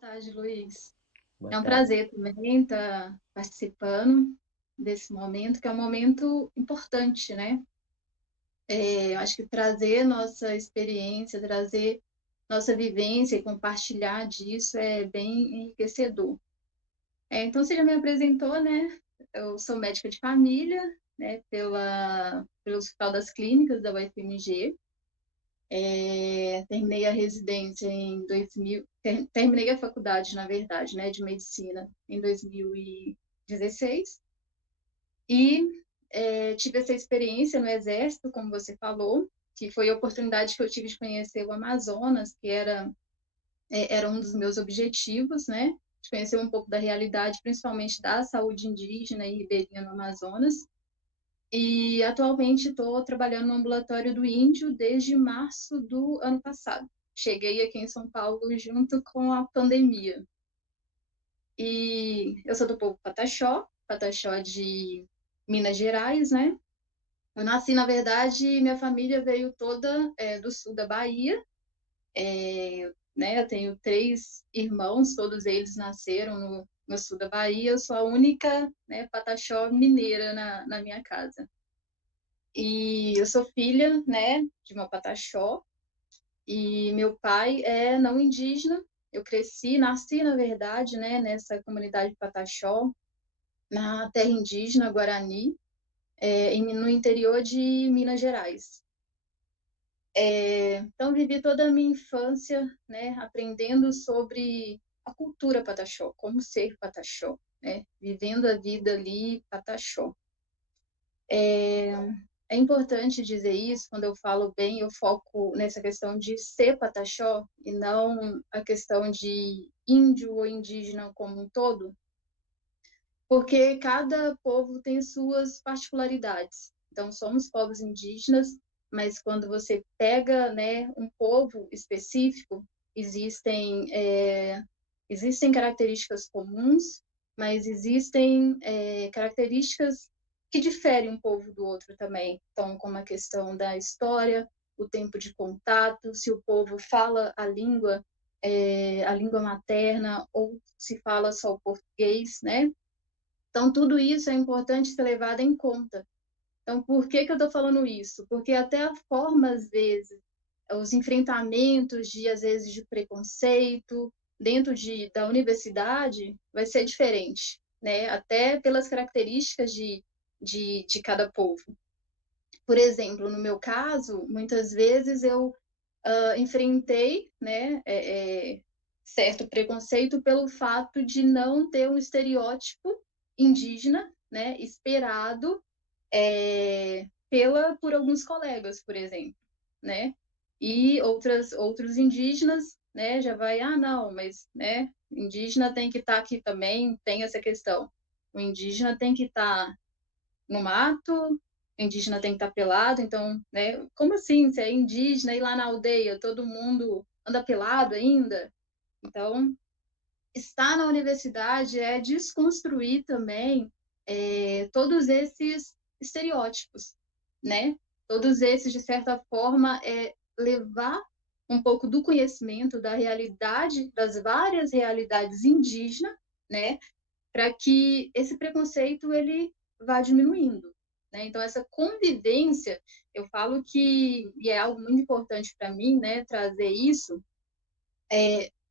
Tarde, Luiz. Boa É um tarde. prazer também estar participando desse momento, que é um momento importante, né? Eu acho que trazer nossa experiência, trazer nossa vivência e compartilhar disso é bem enriquecedor. Então, você já me apresentou, né? Eu sou médica de família, né? Pelo Hospital das Clínicas da UFMG. Terminei a residência em 2000, terminei a faculdade, na verdade, né, de medicina em 2016 e tive essa experiência no Exército, como você falou, que foi a oportunidade que eu tive de conhecer o Amazonas, que era um dos meus objetivos, né, de conhecer um pouco da realidade, principalmente da saúde indígena e ribeirinha no Amazonas. E atualmente estou trabalhando no ambulatório do Índio desde março do ano passado. Cheguei aqui em São Paulo junto com a pandemia. E eu sou do povo Pataxó, Pataxó de Minas Gerais, né? Eu nasci, na verdade, minha família veio toda do sul da Bahia, né? Eu tenho três irmãos, todos eles nasceram no sul da Bahia. Eu sou a única, né, Pataxó mineira na minha casa. E eu sou filha, né, de uma Pataxó, e meu pai é não indígena. Eu nasci, na verdade, né, nessa comunidade Pataxó, na terra indígena Guarani, no interior de Minas Gerais. Então, vivi toda a minha infância, né, aprendendo sobre a cultura Pataxó, como ser Pataxó, né, vivendo a vida ali Pataxó. É importante dizer isso, quando eu falo bem, eu foco nessa questão de ser Pataxó e não a questão de índio ou indígena como um todo, porque cada povo tem suas particularidades. Então, somos povos indígenas, mas quando você pega, né, um povo específico, existem características comuns, mas existem características que diferem um povo do outro também. Então, como a questão da história, o tempo de contato, se o povo fala a língua materna, ou se fala só o português, né? Então, tudo isso é importante ser levado em conta. Então, por que eu estou falando isso? Porque até a forma, às vezes, os enfrentamentos às vezes, de preconceito dentro da universidade vai ser diferente, né? Até pelas características de cada povo. Por exemplo, no meu caso, muitas vezes eu enfrentei, né, certo preconceito pelo fato de não ter um estereótipo indígena, né, esperado por alguns colegas, por exemplo, né? E outros indígenas, né, já vai, não, mas, né, indígena tem que estar aqui também, tem essa questão. O indígena tem que estar no mato, o indígena tem que estar pelado, então, né, como assim, se é indígena e lá na aldeia todo mundo anda pelado ainda? Então, estar na universidade é desconstruir também todos esses estereótipos, né? Todos esses, de certa forma, levar um pouco do conhecimento da realidade, das várias realidades indígenas, né? Para que esse preconceito ele vá diminuindo, né? Então, essa convivência, eu falo que, e é algo muito importante para mim, né, trazer isso,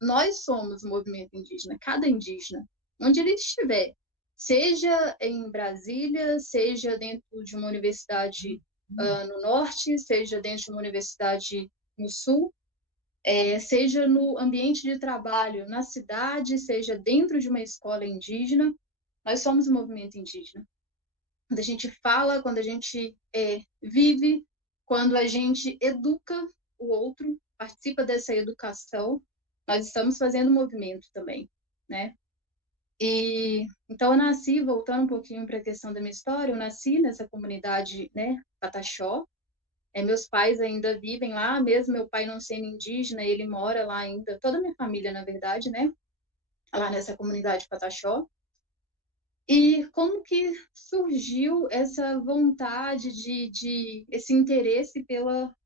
nós somos o movimento indígena, cada indígena, onde ele estiver, seja em Brasília, seja dentro de uma universidade no norte, seja dentro de uma universidade no sul, seja no ambiente de trabalho na cidade, seja dentro de uma escola indígena, nós somos o movimento indígena. Quando a gente fala, quando a gente vive, quando a gente educa o outro, participa dessa educação, nós estamos fazendo movimento também, né? E então eu nasci, voltando um pouquinho para a questão da minha história, eu nasci nessa comunidade, né, Pataxó. Meus pais ainda vivem lá, mesmo meu pai não sendo indígena, ele mora lá ainda, toda a minha família, na verdade, né, lá nessa comunidade Pataxó. E como que surgiu essa vontade esse interesse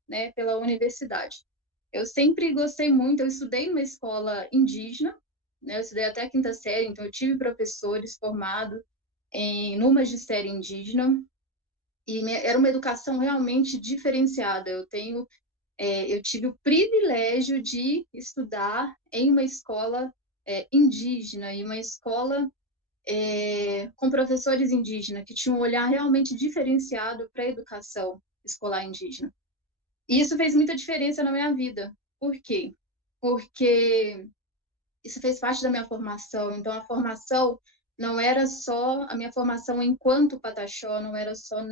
né, pela universidade? Eu sempre gostei muito, eu estudei numa escola indígena, né? Eu estudei até a quinta série, então eu tive professores formados no magistério indígena, e era uma educação realmente diferenciada. Eu tive o privilégio de estudar em uma escola indígena, e uma escola com professores indígenas, que tinham um olhar realmente diferenciado para a educação escolar indígena. E isso fez muita diferença na minha vida. Por quê? Porque isso fez parte da minha formação. Então, a formação não era só a minha formação enquanto pataxó, não era só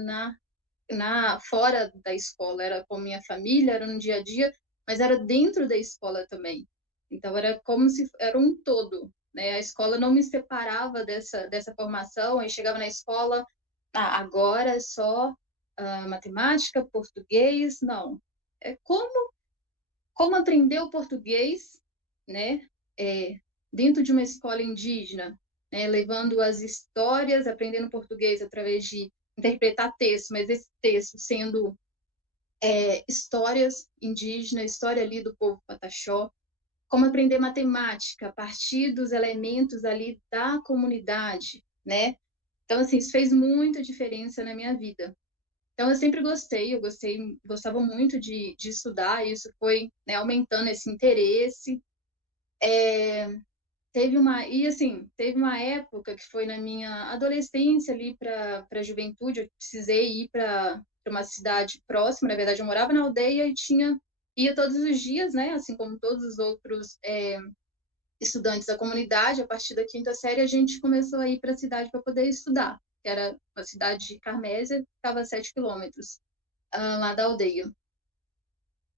fora da escola, era com minha família, era no dia a dia, mas era dentro da escola também. Então, era como se era um todo, né? A escola não me separava dessa formação. Aí chegava na escola, agora é só matemática, português, não. É como aprender o português, né, dentro de uma escola indígena, né, levando as histórias, aprendendo português através de interpretar texto, mas esse texto sendo histórias indígenas, história ali do povo pataxó, como aprender matemática a partir dos elementos ali da comunidade, né? Então, assim, isso fez muita diferença na minha vida. Então, gostava muito de estudar, e isso foi, né, aumentando esse interesse. Teve uma época que foi na minha adolescência, ali para a juventude, eu precisei ir para uma cidade próxima. Na verdade, eu morava na aldeia e ia todos os dias, né, assim como todos os outros estudantes da comunidade. A partir da quinta série, a gente começou a ir para a cidade para poder estudar, que era uma cidade de Carmésia, que ficava a 7 quilômetros lá da aldeia.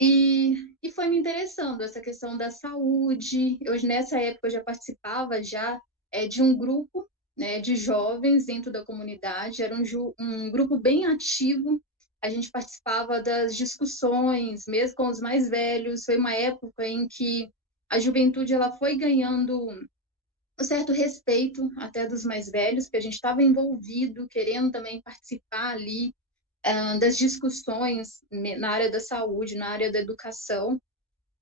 E foi me interessando essa questão da saúde. Nessa época, eu já participava de um grupo, né, de jovens dentro da comunidade. Era um grupo bem ativo. A gente participava das discussões, mesmo com os mais velhos. Foi uma época em que a juventude ela foi ganhando um certo respeito até dos mais velhos, porque a gente estava envolvido, querendo também participar ali das discussões na área da saúde, na área da educação.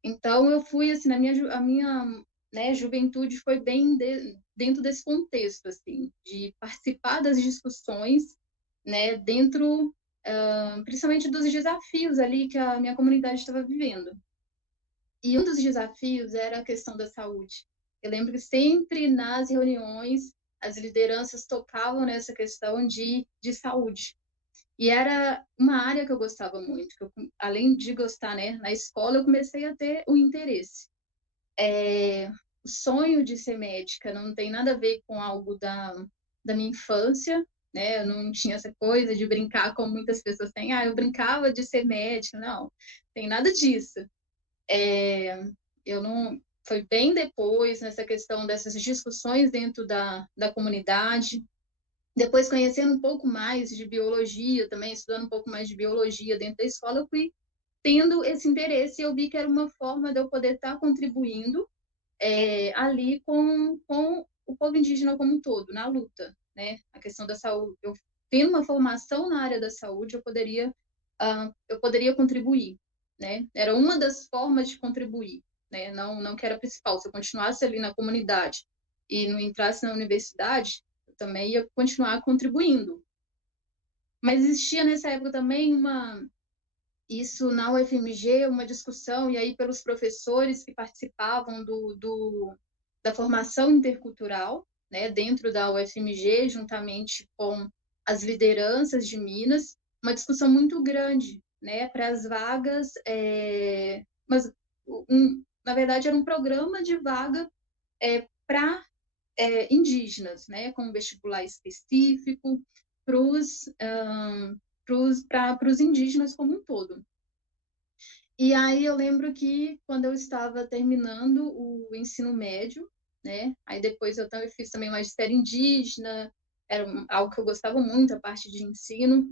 Então, eu fui, assim, a minha né, juventude foi bem dentro desse contexto, assim, de participar das discussões, né, dentro, principalmente dos desafios ali que a minha comunidade estava vivendo. E um dos desafios era a questão da saúde. Eu lembro que sempre nas reuniões as lideranças tocavam nessa questão de saúde. E era uma área que eu gostava muito, além de gostar, né, na escola eu comecei a ter o interesse. O sonho de ser médica não tem nada a ver com algo da minha infância, né? Eu não tinha essa coisa de brincar como muitas pessoas têm. Eu brincava de ser médica. Não, tem nada disso. Eu não... Foi bem depois, nessa questão dessas discussões dentro da comunidade, depois, conhecendo um pouco mais de biologia também, estudando um pouco mais de biologia dentro da escola, eu fui tendo esse interesse, e eu vi que era uma forma de eu poder estar contribuindo ali com o povo indígena como um todo, na luta, né? A questão da saúde. Eu tendo uma formação na área da saúde, eu poderia contribuir, né? Era uma das formas de contribuir, né? Não que era principal. Se eu continuasse ali na comunidade e não entrasse na universidade, eu também ia continuar contribuindo. Mas existia nessa época também isso na UFMG, uma discussão, e aí pelos professores que participavam da formação intercultural, né, dentro da UFMG, juntamente com as lideranças de Minas, uma discussão muito grande, né, para as vagas, mas na verdade era um programa de vaga para indígenas, né, com um vestibular específico para os indígenas como um todo. E aí eu lembro que quando eu estava terminando o ensino médio, né, aí depois eu fiz também magistério indígena, era algo que eu gostava muito, a parte de ensino.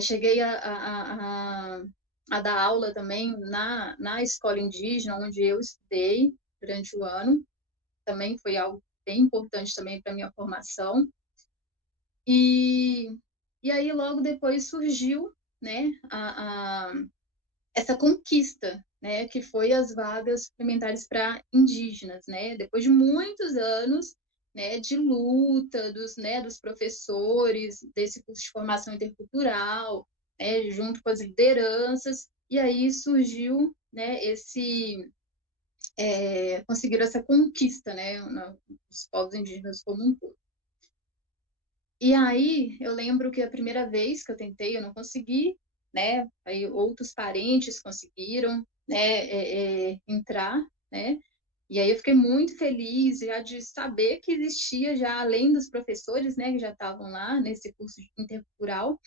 Cheguei a dar aula também na escola indígena, onde eu estudei durante o ano. Também foi algo bem importante também para a minha formação. E aí logo depois surgiu, né, essa conquista, né, que foi as vagas suplementares para indígenas, né, depois de muitos anos, né, de luta dos professores desse curso de formação intercultural, né, junto com as lideranças, e aí surgiu, né, conseguiram essa conquista, né, dos povos indígenas como um todo. E aí eu lembro que a primeira vez que eu tentei, eu não consegui, né? Aí outros parentes conseguiram, né, entrar, né? E aí eu fiquei muito feliz já de saber que existia já, além dos professores, né, que já estavam lá nesse curso intercultural,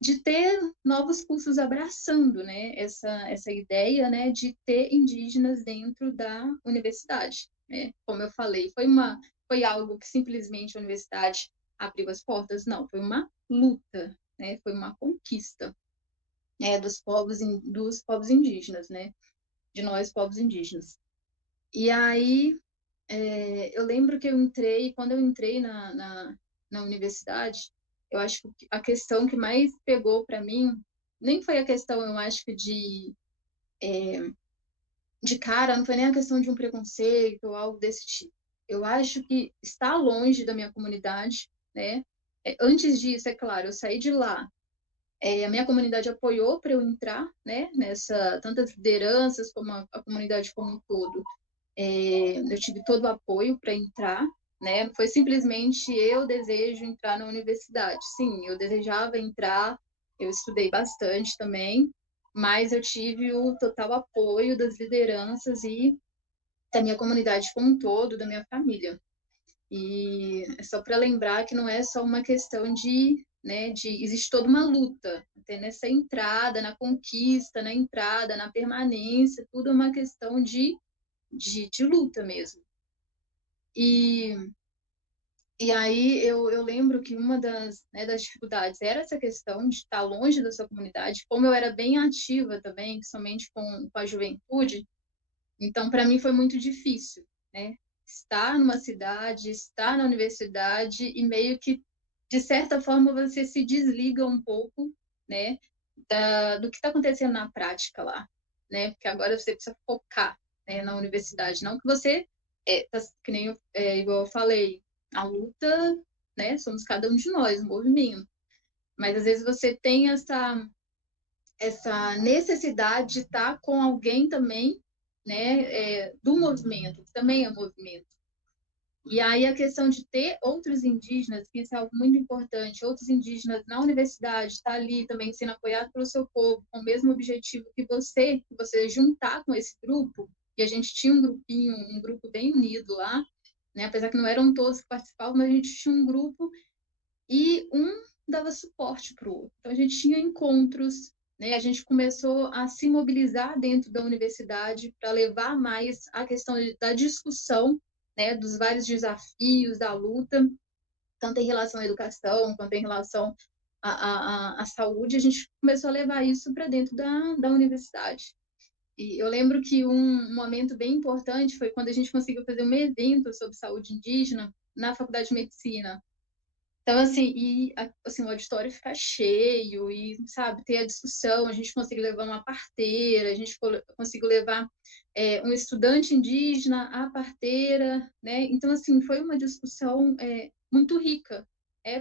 de ter novos cursos abraçando, né, essa ideia, né, de ter indígenas dentro da universidade, né? Como eu falei, foi algo que simplesmente a universidade abriu as portas, não, foi uma luta, né? Foi uma conquista, né, dos povos indígenas, né? De nós povos indígenas. E aí eu lembro que quando eu entrei na universidade, eu acho que a questão que mais pegou para mim nem foi a questão, eu acho que de cara, não foi nem a questão de um preconceito ou algo desse tipo. Eu acho que estar longe da minha comunidade, né? Antes disso, é claro, eu saí de lá. A minha comunidade apoiou para eu entrar, né? Tantas lideranças como a comunidade como um todo. Eu tive todo o apoio para entrar, né? Foi simplesmente eu desejo entrar na universidade. Sim, eu desejava entrar, eu estudei bastante também, mas eu tive o total apoio das lideranças e da minha comunidade como um todo, da minha família. E é só para lembrar que não é só uma questão existe toda uma luta, até nessa entrada, na conquista, na entrada, na permanência, tudo é uma questão de luta mesmo. E, e aí eu lembro que uma das dificuldades era essa questão de estar longe da sua comunidade, como eu era bem ativa também, somente com a juventude, então para mim foi muito difícil, né? Estar numa cidade, estar na universidade e meio que, de certa forma, você se desliga um pouco, né? Do que está acontecendo na prática lá, né? Porque agora você precisa focar, né, na universidade. Não que você, que nem igual eu falei, a luta, né? Somos cada um de nós, um movimento. Mas às vezes você tem essa necessidade de estar com alguém também, né? Do movimento, que também é movimento. E aí a questão de ter outros indígenas, que isso é algo muito importante, outros indígenas na universidade, estar ali também sendo apoiado pelo seu povo, com o mesmo objetivo que você juntar com esse grupo, e a gente tinha um grupo bem unido lá, né? Apesar que não eram todos que participavam, mas a gente tinha um grupo e um dava suporte para o outro. Então a gente tinha encontros, né? A gente começou a se mobilizar dentro da universidade para levar mais a questão da discussão, né, dos vários desafios da luta, tanto em relação à educação quanto em relação à saúde. A gente começou a levar isso para dentro da universidade. E eu lembro que um momento bem importante foi quando a gente conseguiu fazer um evento sobre saúde indígena na Faculdade de Medicina. Então, assim, assim, o auditório ficar cheio e, sabe, ter a discussão, a gente conseguiu levar uma parteira, a gente conseguiu levar um estudante indígena à parteira, né? Então, assim, foi uma discussão muito rica,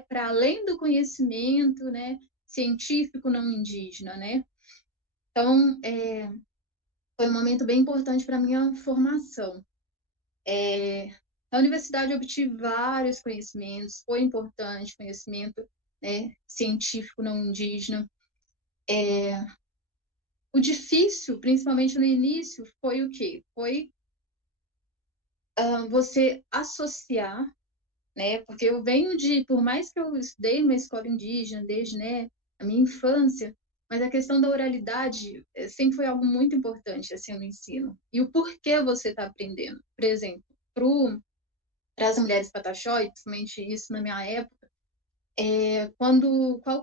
para além do conhecimento, né, científico não indígena, né? Então, foi um momento bem importante para a minha formação. Na universidade eu obtive vários conhecimentos, foi importante conhecimento, né, científico não indígena. O difícil, principalmente no início, foi o quê? Foi você associar, né? Porque eu venho por mais que eu estudei numa escola indígena desde, né, a minha infância, mas a questão da oralidade sempre foi algo muito importante assim no ensino. E o porquê você está aprendendo. Por exemplo, para as mulheres pataxó, e principalmente isso na minha época,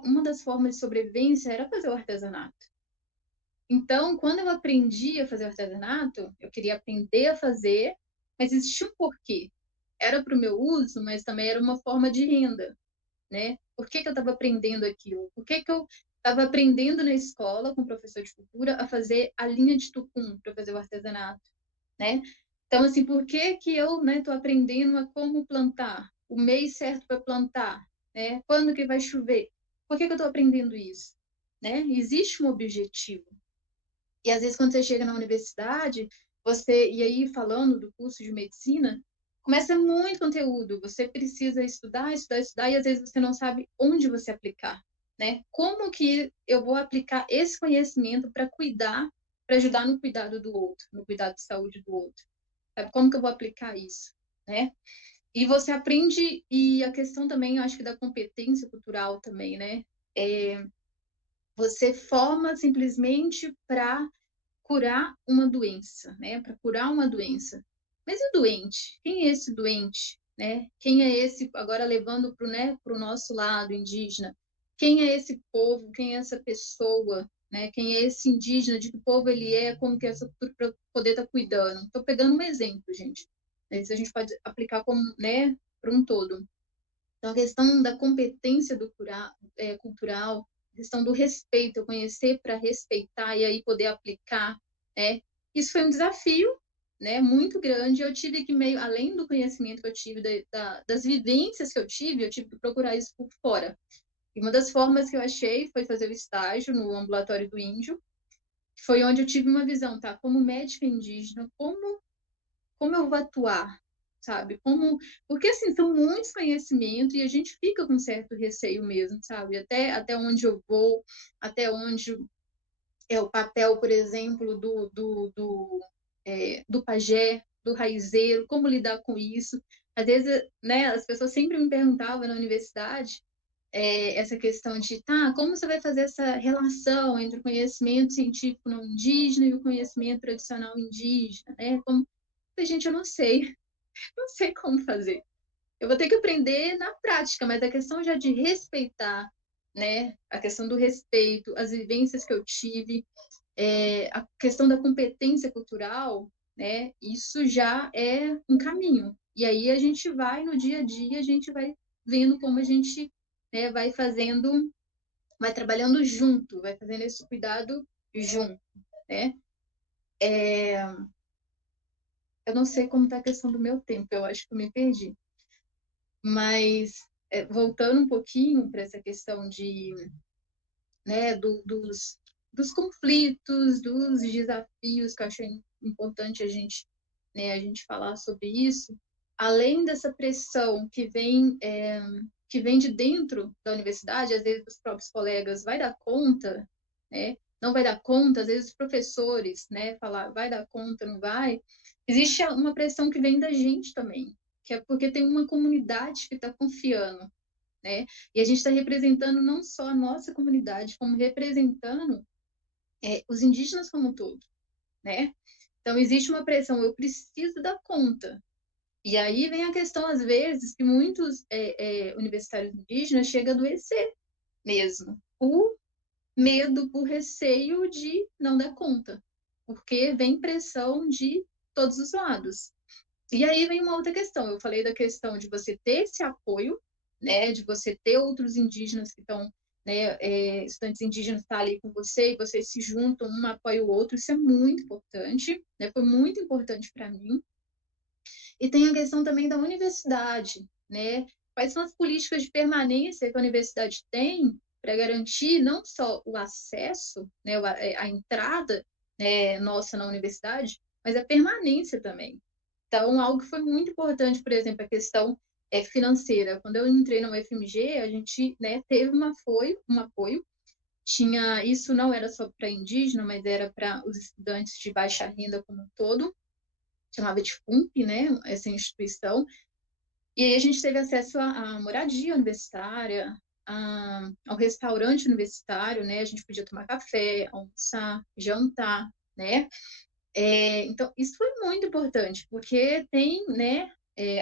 uma das formas de sobrevivência era fazer o artesanato. Então, quando eu aprendi a fazer o artesanato, eu queria aprender a fazer, mas existia um porquê. Era para o meu uso, mas também era uma forma de renda, né? Por que eu estava aprendendo aquilo? Por que eu estava aprendendo na escola com o professor de cultura a fazer a linha de tucum para fazer o artesanato, né? Então, assim, por que que eu, né, tô aprendendo a como plantar, o mês certo para plantar, né? Quando que vai chover? Por que que eu tô aprendendo isso, né? Existe um objetivo. E às vezes quando você chega na universidade, e aí falando do curso de medicina, começa muito conteúdo, você precisa estudar, estudar, estudar, e às vezes você não sabe onde você aplicar, né? Como que eu vou aplicar esse conhecimento para cuidar, para ajudar no cuidado do outro, no cuidado de saúde do outro? Sabe? Como que eu vou aplicar isso, né? E você aprende, e a questão também, eu acho que da competência cultural também, né? É, você forma simplesmente para curar uma doença, né? Para curar uma doença. Mas e o doente? Quem é esse doente, né? Quem é esse, agora levando para o, né, pro nosso lado indígena? Quem é esse povo? Quem é essa pessoa? Né? Quem é esse indígena? De que povo ele é? Como que é essa cultura para poder estar cuidando? Estou pegando um exemplo, gente. Isso a gente pode aplicar como, né, para um todo. Então, a questão da competência cultural, a questão do respeito, eu conhecer para respeitar e aí poder aplicar, né? Isso foi um desafio, né, muito grande. Eu tive que, meio, além do conhecimento que eu tive, das vivências que eu tive que procurar isso por fora. E uma das formas que eu achei foi fazer o estágio no ambulatório do índio, que foi onde eu tive uma visão, tá? Como médica indígena, como eu vou atuar, sabe? Porque assim, são muitos conhecimentos e a gente fica com certo receio mesmo, sabe? Até onde eu vou, até onde é o papel, por exemplo, do pajé, do raizeiro, como lidar com isso. Às vezes, né, as pessoas sempre me perguntavam na universidade essa questão de, tá, como você vai fazer essa relação entre o conhecimento científico não indígena e o conhecimento tradicional indígena, né? Gente, eu não sei, não sei como fazer. Eu vou ter que aprender na prática, mas a questão já de respeitar, né? A questão do respeito, as vivências que eu tive, a questão da competência cultural, né? Isso já é um caminho. E aí a gente vai no dia a dia, a gente vai vendo como a gente, né, vai fazendo, vai trabalhando junto, vai fazendo esse cuidado junto, né? Eu não sei como está a questão do meu tempo, eu acho que eu me perdi. Mas, voltando um pouquinho para essa questão né, dos conflitos, dos desafios, que eu acho importante né, a gente falar sobre isso, além dessa pressão que vem de dentro da universidade, às vezes os próprios colegas vai dar conta, né? Não vai dar conta, às vezes os professores, né, falar vai dar conta, não vai. Existe uma pressão que vem da gente também, que é porque tem uma comunidade que está confiando, né? E a gente está representando não só a nossa comunidade, como representando os indígenas como um todo, né? Então existe uma pressão, eu preciso dar conta. E aí vem a questão, às vezes, que muitos universitários indígenas chegam a adoecer mesmo, por medo, por receio de não dar conta, porque vem pressão de todos os lados. E aí vem uma outra questão. Eu falei da questão de você ter esse apoio, né, de você ter outros indígenas que estão, né, estudantes indígenas estar ali com você e vocês se juntam, um apoia o outro. Isso é muito importante, né? Foi muito importante para mim. E tem a questão também da universidade, né? Quais são as políticas de permanência que a universidade tem para garantir não só o acesso, né, a entrada, né, nossa na universidade, mas a permanência também. Então, algo que foi muito importante, por exemplo, a questão financeira. Quando eu entrei na UFMG, a gente, né, teve um apoio. Tinha, isso não era só para indígena, mas era para os estudantes de baixa renda como um todo, chamava de FUMP, né, essa instituição. E aí a gente teve acesso à moradia universitária, ao restaurante universitário, né, a gente podia tomar café, almoçar, jantar, né, então, isso foi muito importante, porque tem, né,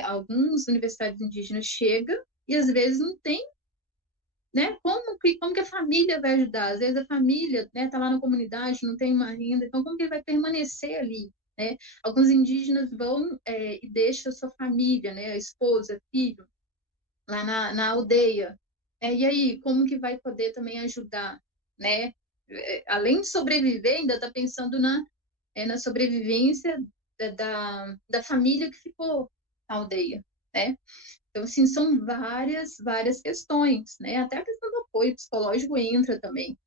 alguns universitários indígenas chegam e às vezes não tem, né, como que a família vai ajudar? Às vezes a família, né, tá lá na comunidade, não tem uma renda, então como que ele vai permanecer ali, né? Alguns indígenas vão e deixam a sua família, né, a esposa, filho, lá na aldeia. E aí, como que vai poder também ajudar? né? Além de sobreviver, ainda está pensando na sobrevivência da família que ficou na aldeia, né? Então, assim, são várias questões, né? Até a questão do apoio psicológico entra também.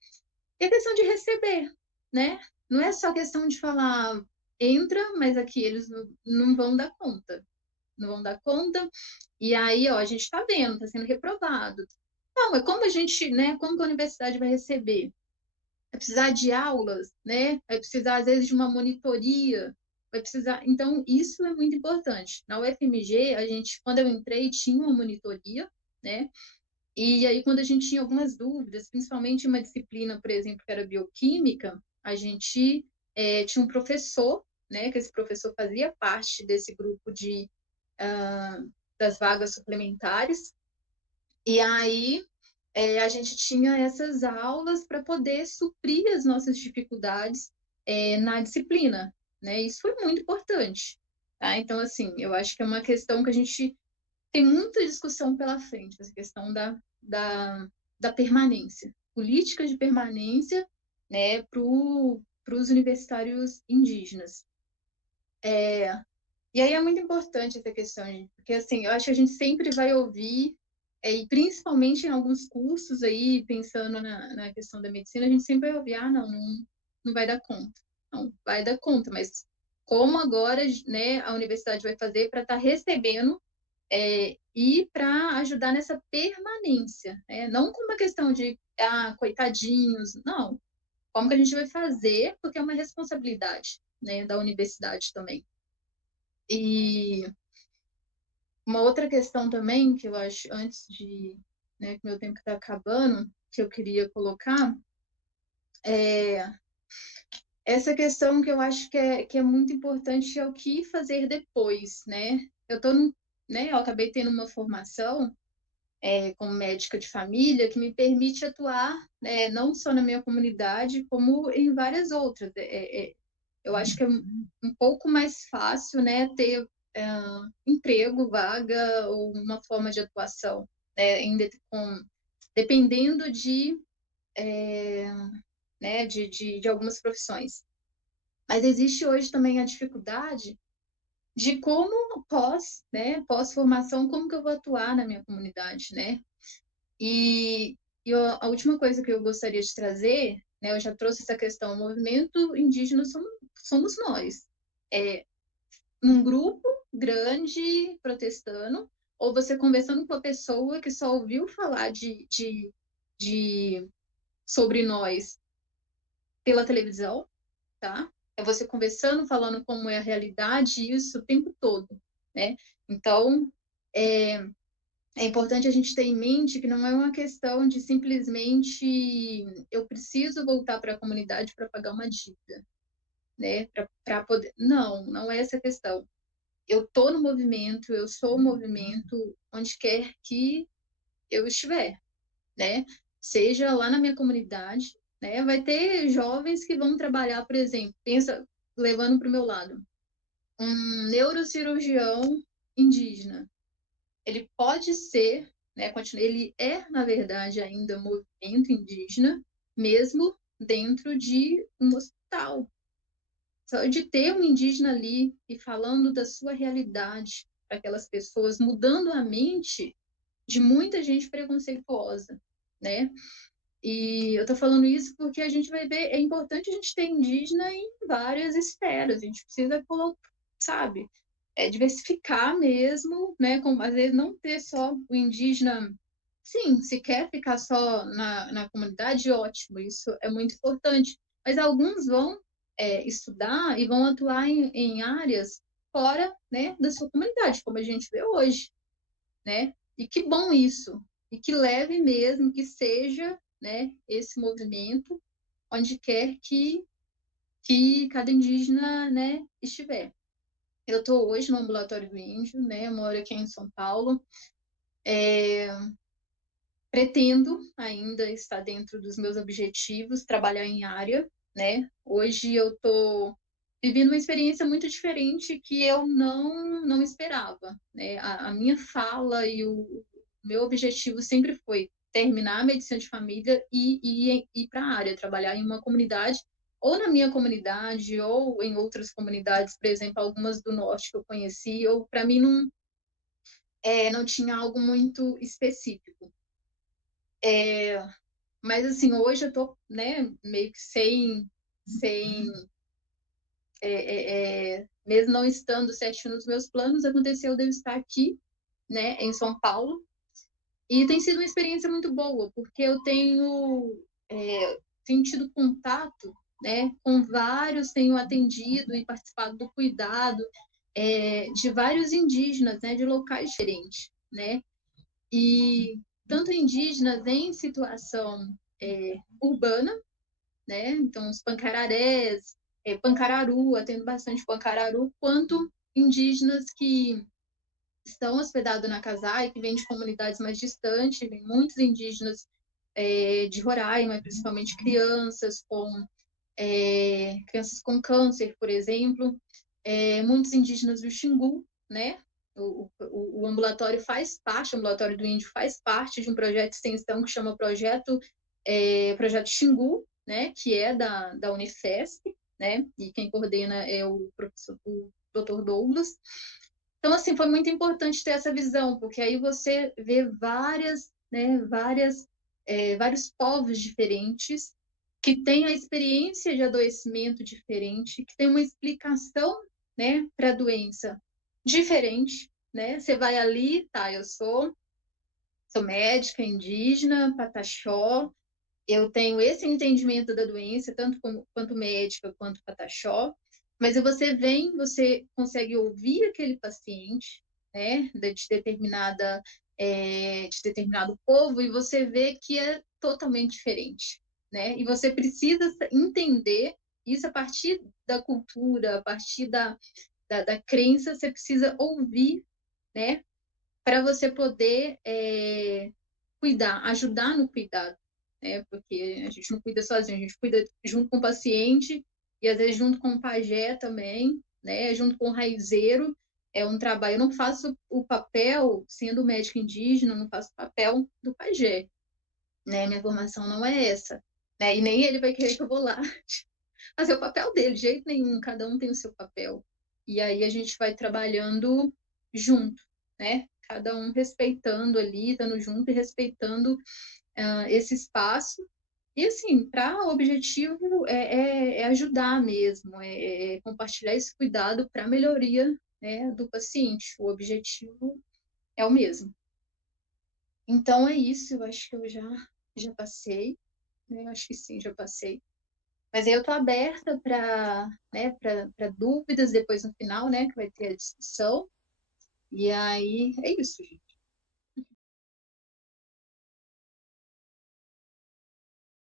E a questão de receber, né? Não é só questão de falar, entra, mas aqui eles não vão dar conta. Não vão dar conta. E aí, ó, a gente está vendo, está sendo reprovado. Não, é como a gente, né? Como que a universidade vai receber? Vai precisar de aulas, né? Vai precisar, às vezes, de uma monitoria, vai precisar. Então, isso é muito importante. Na UFMG, a gente, quando eu entrei, tinha uma monitoria, né? E aí, quando a gente tinha algumas dúvidas, principalmente uma disciplina, por exemplo, que era bioquímica, a gente tinha um professor, né? Que esse professor fazia parte desse grupo das vagas suplementares. E aí a gente tinha essas aulas para poder suprir as nossas dificuldades na disciplina, né? Isso foi muito importante, tá? Então, assim, eu acho que é uma questão que a gente tem muita discussão pela frente, essa questão da permanência, política de permanência, né, para os universitários indígenas. E aí é muito importante essa questão, gente, porque assim, eu acho que a gente sempre vai ouvir, e principalmente em alguns cursos aí, pensando na questão da medicina, a gente sempre vai ouvir, não vai dar conta. Não, vai dar conta, mas como agora, né, a universidade vai fazer para estar recebendo e para ajudar nessa permanência, né? Não como uma questão de, coitadinhos, não. Como que a gente vai fazer, porque é uma responsabilidade, né, da universidade também. E uma outra questão também, que eu acho, antes de, né, que meu tempo está acabando, que eu queria colocar, é essa questão que eu acho que é muito importante, é o que fazer depois, né? Eu acabei tendo uma formação como médica de família que me permite atuar, né, não só na minha comunidade, como em várias outras. Eu acho que é um pouco mais fácil, né, ter emprego, vaga ou uma forma de atuação, né, dependendo de algumas profissões. Mas existe hoje também a dificuldade de como pós-formação, como que eu vou atuar na minha comunidade, né? E, a última coisa que eu gostaria de trazer, né, eu já trouxe essa questão, o movimento indígena somos nós. Um grupo grande protestando, ou você conversando com uma pessoa que só ouviu falar de sobre nós pela televisão, tá? É você conversando, falando como é a realidade, isso o tempo todo, né? Então, é, é importante a gente ter em mente que não é uma questão de simplesmente eu preciso voltar para a comunidade para pagar uma dívida, né? Para poder. Não é essa a questão. Eu estou no movimento, eu sou o movimento onde quer que eu estiver, né? Seja lá na minha comunidade, né? Vai ter jovens que vão trabalhar, por exemplo, pensa, levando para o meu lado, um neurocirurgião indígena. Ele pode ser, né? Ele é, na verdade, ainda um movimento indígena, mesmo dentro de um hospital. Só de ter um indígena ali e falando da sua realidade para aquelas pessoas, mudando a mente de muita gente preconceituosa, né? E eu tô falando isso porque a gente vai ver, é importante a gente ter indígena em várias esferas, a gente precisa colocar, sabe, diversificar mesmo, né? Às vezes não ter só o indígena. Sim, se quer ficar só na comunidade, ótimo, isso é muito importante. Mas alguns vão estudar e vão atuar em áreas fora, né, da sua comunidade, como a gente vê hoje, né? E que bom isso, e que leve mesmo, que seja, né, esse movimento onde quer que cada indígena, né, estiver. Eu estou hoje no Ambulatório do Índio, né, eu moro aqui em São Paulo, pretendo ainda estar dentro dos meus objetivos, trabalhar em área, né? Hoje eu estou vivendo uma experiência muito diferente que eu não esperava, né? A minha fala e o meu objetivo sempre foi terminar a medicina de família e ir para a área, trabalhar em uma comunidade, ou na minha comunidade, ou em outras comunidades, por exemplo, algumas do norte que eu conheci, ou para mim não tinha algo muito específico. Mas assim, hoje eu tô, né, meio que sem mesmo não estando certinho nos meus planos, aconteceu de eu estar aqui, né, em São Paulo, e tem sido uma experiência muito boa, porque eu tenho tido contato, né, com vários, tenho atendido e participado do cuidado de vários indígenas, né, de locais diferentes, né, e tanto indígenas em situação urbana, né, então os pancararés, pancararu, atendo bastante pancararu, quanto indígenas que estão hospedados na Casai, que vêm de comunidades mais distantes, vem muitos indígenas de Roraima, principalmente crianças com câncer, por exemplo, muitos indígenas do Xingu, né? O ambulatório faz parte, o ambulatório do índio faz parte de um projeto de extensão que chama Projeto Xingu, né? Que é da Unifesp, né? E quem coordena é o professor, o Dr. Douglas. Então, assim, foi muito importante ter essa visão, porque aí você vê vários povos diferentes, que têm a experiência de adoecimento diferente, que tem uma explicação, né, para a doença diferente, né? Você vai ali, tá, eu sou médica indígena, pataxó, eu tenho esse entendimento da doença, quanto médica quanto pataxó, mas você consegue ouvir aquele paciente, né, de determinado povo, e você vê que é totalmente diferente, né? E você precisa entender isso a partir da cultura, a partir da crença, você precisa ouvir, né, para você poder cuidar, ajudar no cuidado, né? Porque a gente não cuida sozinho, a gente cuida junto com o paciente e às vezes junto com o pajé também, né? Junto com o raizeiro. É um trabalho. Eu não faço o papel, sendo médico indígena, eu não faço o papel do pajé, né? Minha formação não é essa, né? E nem ele vai querer que eu vou lá fazer o papel dele, de jeito nenhum. Cada um tem o seu papel. E aí a gente vai trabalhando junto, né? Cada um respeitando ali, estando junto e respeitando esse espaço. E assim, para o objetivo é ajudar mesmo, compartilhar esse cuidado para a melhoria, né, do paciente. O objetivo é o mesmo. Então é isso, eu acho que eu já passei, né? Eu acho que sim, já passei. Mas aí eu estou aberta para, né, para dúvidas depois no final, né, que vai ter a discussão. E aí é isso, gente.